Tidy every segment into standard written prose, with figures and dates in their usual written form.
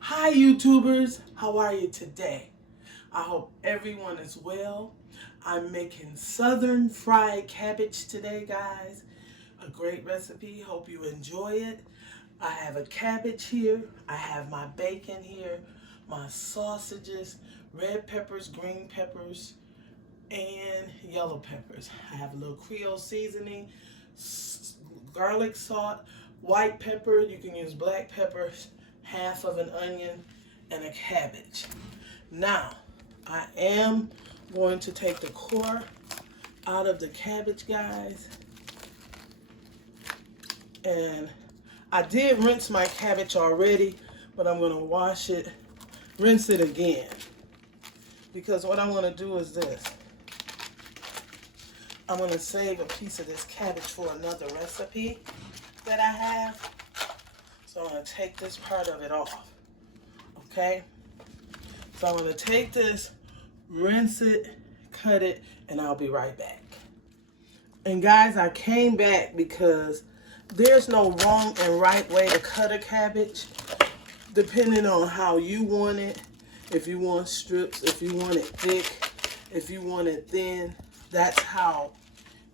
Hi YouTubers, how are you today? I hope everyone is well. I'm making southern fried cabbage today, guys. A great recipe, hope you enjoy it. I have a cabbage here, I have my bacon here, my sausages, red peppers, green peppers, and yellow peppers. I have a little Creole seasoning, garlic salt, white pepper, you can use black peppers, half of an onion, and a cabbage. Now, I am going to take the core out of the cabbage, guys. And I did rinse my cabbage already, but I'm going to wash it, rinse it again. Because what I'm going to do is this. I'm going to save a piece of this cabbage for another recipe that I have. So I'm going to take this part of it off. Okay? So I'm going to take this, rinse it, cut it, and I'll be right back. And guys, I came back because there's no wrong and right way to cut a cabbage, depending on how you want it. If you want strips, if you want it thick, if you want it thin, that's how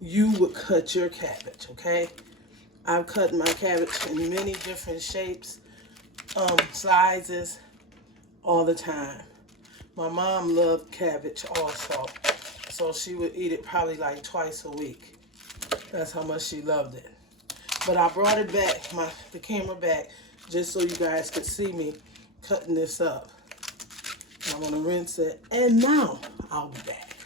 you would cut your cabbage, okay? I've cut my cabbage in many different shapes, sizes, all the time. My mom loved cabbage also, so she would eat it probably like twice a week. That's how much she loved it. But I brought it back, the camera back, just so you guys could see me cutting this up. I'm gonna rinse it, and now I'll be back.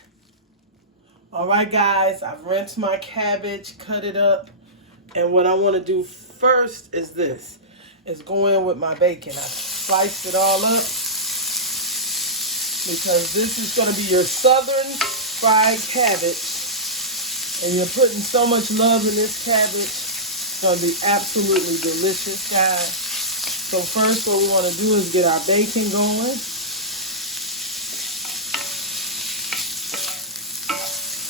All right, guys, I've rinsed my cabbage, cut it up, and what I want to do first is this: is go in with my bacon. I sliced it all up because this is going to be your southern fried cabbage, and you're putting so much love in this cabbage. It's going to be absolutely delicious, guys. So first, what we want to do is get our bacon going.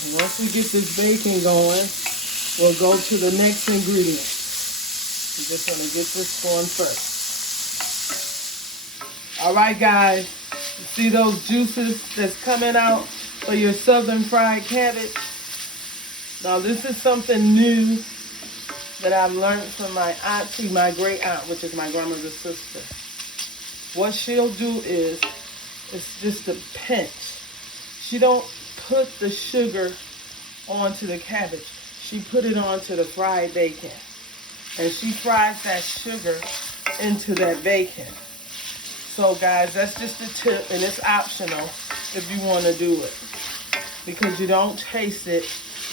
And once we get this bacon going, we'll go to the next ingredient. I'm just going to get this going first. All right, guys. You see those juices that's coming out for your southern fried cabbage? Now, this is something new that I've learned from my auntie, my great aunt, which is my grandmother's sister. What she'll do is, it's just a pinch. She don't put the sugar onto the cabbage. She put it onto the fried bacon. And she fries that sugar into that bacon. So guys, that's just a tip, and it's optional if you want to do it. Because you don't taste it.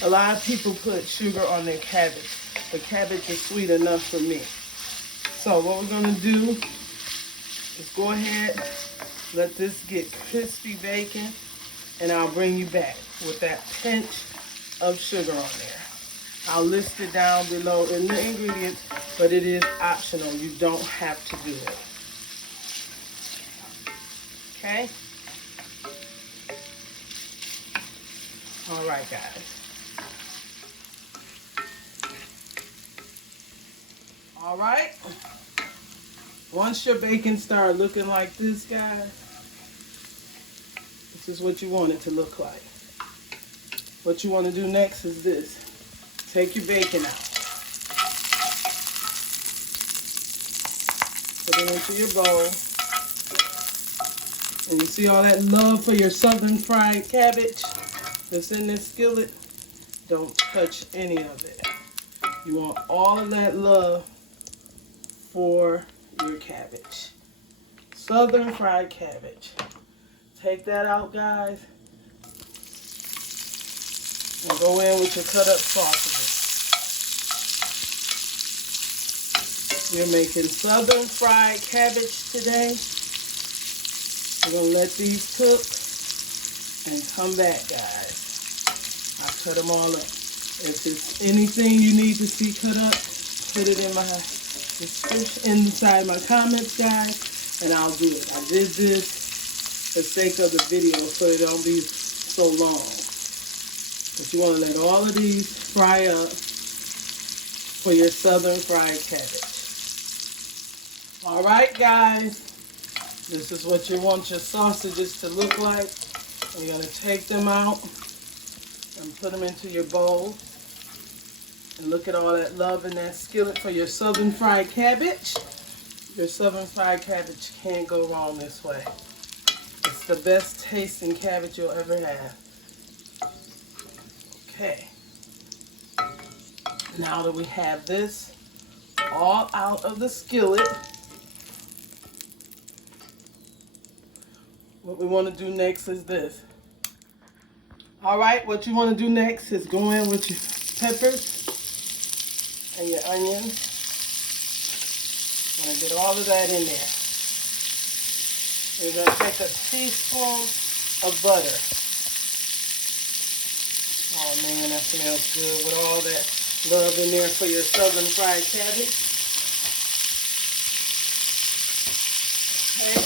A lot of people put sugar on their cabbage. The cabbage is sweet enough for me. So what we're going to do is go ahead, let this get crispy bacon, and I'll bring you back with that pinch of sugar on there. I'll list it down below in the ingredients, but it is optional. You don't have to do it. Okay? All right, guys. All right. Once your bacon starts looking like this, guys, this is what you want it to look like. What you want to do next is this. Take your bacon out. Put it into your bowl. And you see all that love for your southern fried cabbage that's in this skillet? Don't touch any of it. You want all of that love for your cabbage. Southern fried cabbage. Take that out, guys. And go in with your cut up sausages. We're making southern fried cabbage today. We're going to let these cook and come back, guys. I cut them all up. If there's anything you need to see cut up, put it in my description, inside my comments, guys, and I'll do it. I did this for the sake of the video so it don't be so long. But you want to let all of these fry up for your southern fried cabbage. All right, guys. This is what you want your sausages to look like. You're going to take them out and put them into your bowl. And look at all that love in that skillet for your southern fried cabbage. Your southern fried cabbage can't go wrong this way. It's the best tasting cabbage you'll ever have. Okay. Now that we have this all out of the skillet, what we want to do next is this. All right, what you want to do next is go in with your peppers and your onions. I'm going to get all of that in there. You're going to take a teaspoon of butter. Oh man, that smells good with all that love in there for your southern fried cabbage. Okay.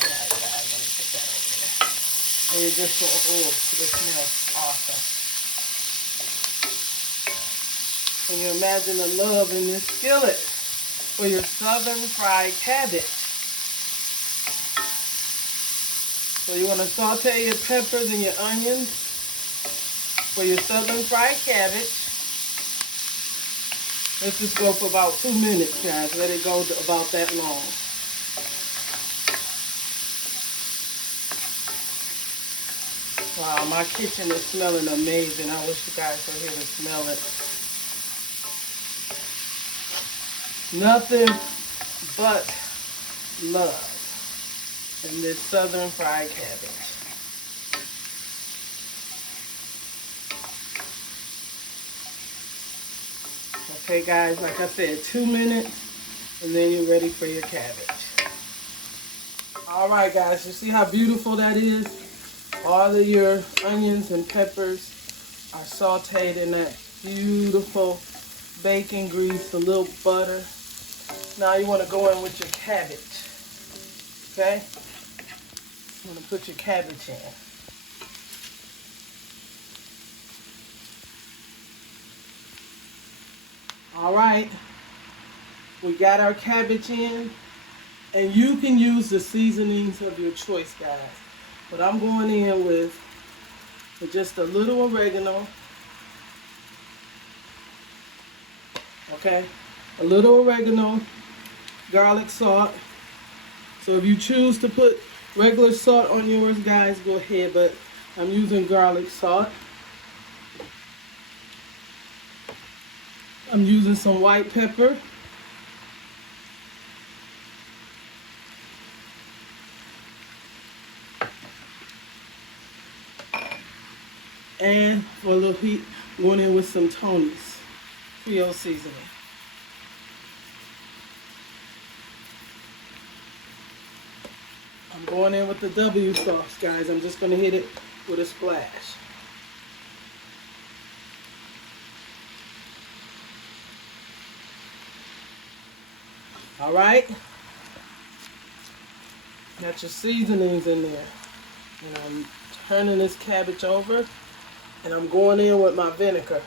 Alright guys, let me put that over there. And you just go, oh, this smells awesome. Can you imagine the love in this skillet for your southern fried cabbage? So you want to saute your peppers and your onions for your southern fried cabbage. Let's just go for about 2 minutes, guys. Let it go about that long. Wow, my kitchen is smelling amazing. I wish you guys were here to smell it. Nothing but love in this southern fried cabbage. Okay guys, like I said, 2 minutes and then you're ready for your cabbage. Alright guys, you see how beautiful that is? All of your onions and peppers are sauteed in that beautiful bacon grease, a little butter. Now you want to go in with your cabbage. Okay? You want to put your cabbage in. Alright, we got our cabbage in, and you can use the seasonings of your choice, guys. But I'm going in with just a little oregano, okay? A little oregano, garlic salt. So if you choose to put regular salt on yours, guys, go ahead, but I'm using garlic salt. I'm using some white pepper. And for a little heat, going in with some Tonys Creole seasoning. I'm going in with the W sauce, guys. I'm just going to hit it with a splash. All right. Got your seasonings in there. And I'm turning this cabbage over. And I'm going in with my vinegar.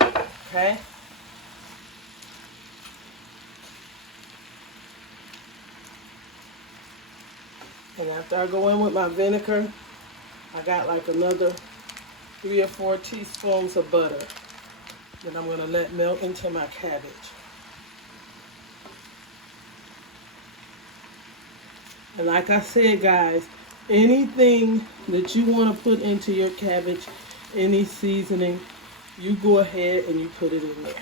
Okay. And after I go in with my vinegar, I got like another 3 or 4 teaspoons of butter that I'm going to let melt into my cabbage. And like I said, guys, anything that you want to put into your cabbage, any seasoning, you go ahead and you put it in there.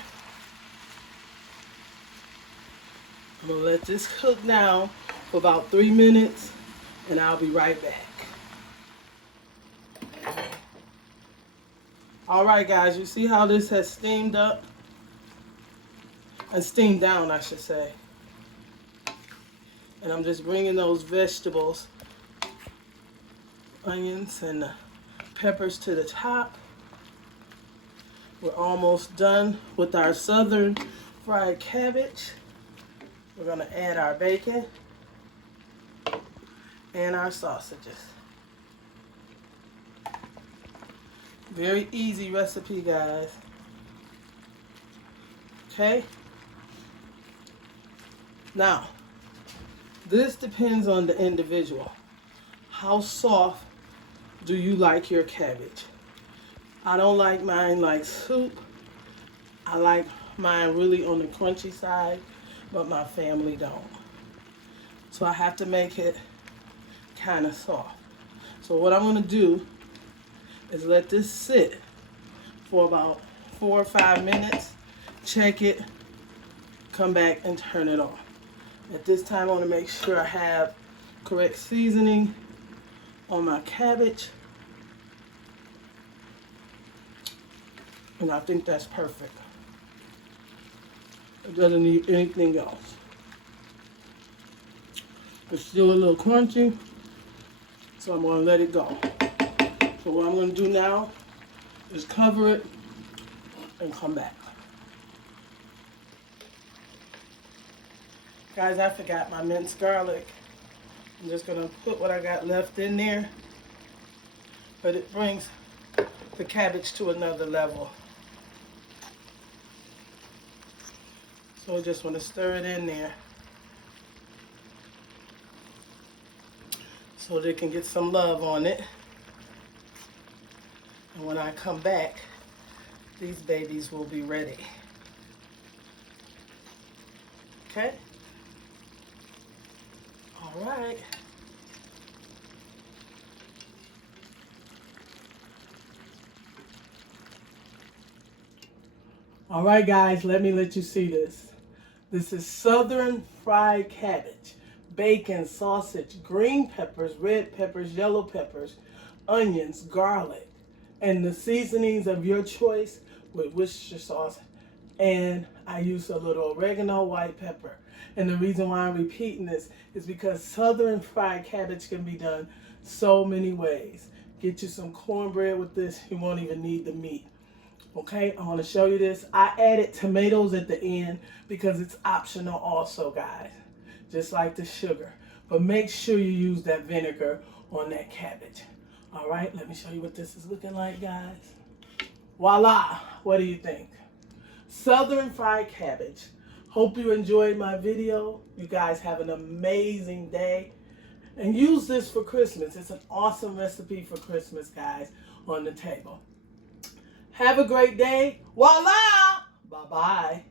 I'm going to let this cook now for about 3 minutes, and I'll be right back. Alright guys, you see how this has steamed up? And steamed down, I should say. And I'm just bringing those vegetables, onions and the peppers to the top. We're almost done with our southern fried cabbage. We're going to add our bacon and our sausages. Very easy recipe, guys. Okay, Now, this depends on the individual. How soft do you like your cabbage? I don't like mine like soup. I like mine really on the crunchy side, but my family don't. So I have to make it kind of soft. So what I'm going to do is let this sit for about 4 or 5 minutes. Check it, come back and turn it off. At this time I want to make sure I have correct seasoning on my cabbage. And I think that's perfect. It doesn't need anything else. It's still a little crunchy, so I'm going to let it go. So what I'm going to do now is cover it and come back. Guys, I forgot my minced garlic. I'm just going to put what I got left in there, but it brings the cabbage to another level. So I just want to stir it in there so they can get some love on it. And when I come back, these babies will be ready. Okay? All right. All right, guys, let you see this. This is Southern fried cabbage, bacon, sausage, green peppers, red peppers, yellow peppers, onions, garlic, and the seasonings of your choice with Worcestershire sauce. And I use a little oregano, white pepper. And the reason why I'm repeating this is because Southern fried cabbage can be done so many ways. Get you some cornbread with this. You won't even need the meat. Okay, I want to show you this. I added tomatoes at the end because it's optional also, guys. Just like the sugar. But make sure you use that vinegar on that cabbage. All right, let me show you what this is looking like, guys. Voila! What do you think? Southern fried cabbage. Hope you enjoyed my video. You guys have an amazing day. And use this for Christmas. It's an awesome recipe for Christmas, guys, on the table. Have a great day. Voila! Bye-bye.